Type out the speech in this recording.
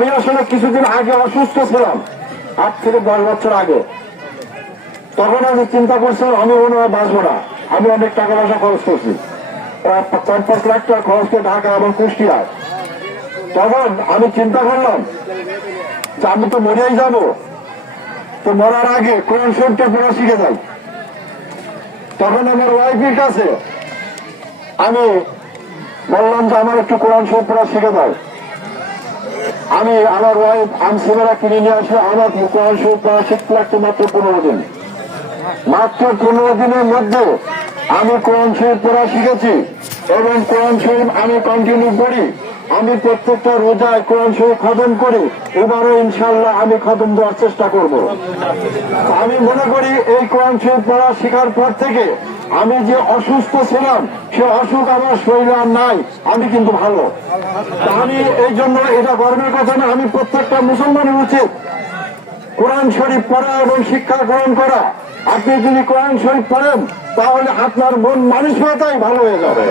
আমি আসলে কিছুদিন আগে অসুস্থ ছিলাম, আট থেকে দশ বছর আগে। তখন আমি চিন্তা করছিলাম, আমি মনে হয় বাঁচবো না। আমি অনেক টাকা পয়সা খরচ করছি। পঞ্চাশ লাখ টাকা খরচ করে ঢাকা এবং কুষ্টিয়ায়। তখন আমি চিন্তা করলাম যে আমি তো মরেই যাব। তো মরার আগে কোরআন শরীফটা পড়া শিখে যাই। তখন আমার ওয়াইফের কাছে আমি বললাম যে আমার একটু কোরআন শরীফ পড়া শিখে দাও আমি আমার ওয়াইফ আমসিমেরা কিনে নিয়ে আসলে আমার কোরআন শরীফ পড়া লাগতো মাত্র পনেরো দিন। মাত্র পনেরো দিনের মধ্যে আমি কোরআন শরীফ পড়া শিখেছি এবং কোরআন শরীফ আমি কন্টিনিউ করি। আমি প্রত্যেকটা রোজায় কোরআন শরীফ খতম করি, এবারও ইনশাল্লাহ আমি খতম দেওয়ার চেষ্টা করব। আমি মনে করি এই কোরআন শরীফ পড়া শেখার পর থেকে আমি যে অসুস্থ ছিলাম, সে অসুখ আমার শরীরে আর নাই, আমি কিন্তু ভালো। আমি এই জন্য এটা গর্বের কথা না, আমি প্রত্যেকটা মুসলমানের উচিত কোরআন শরীফ পড়া এবং শিক্ষা গ্রহণ করা। আপনি যদি কোরআন শরীফ পড়েন, তাহলে আপনার মন মানসিকতাই ভালো হয়ে যাবে।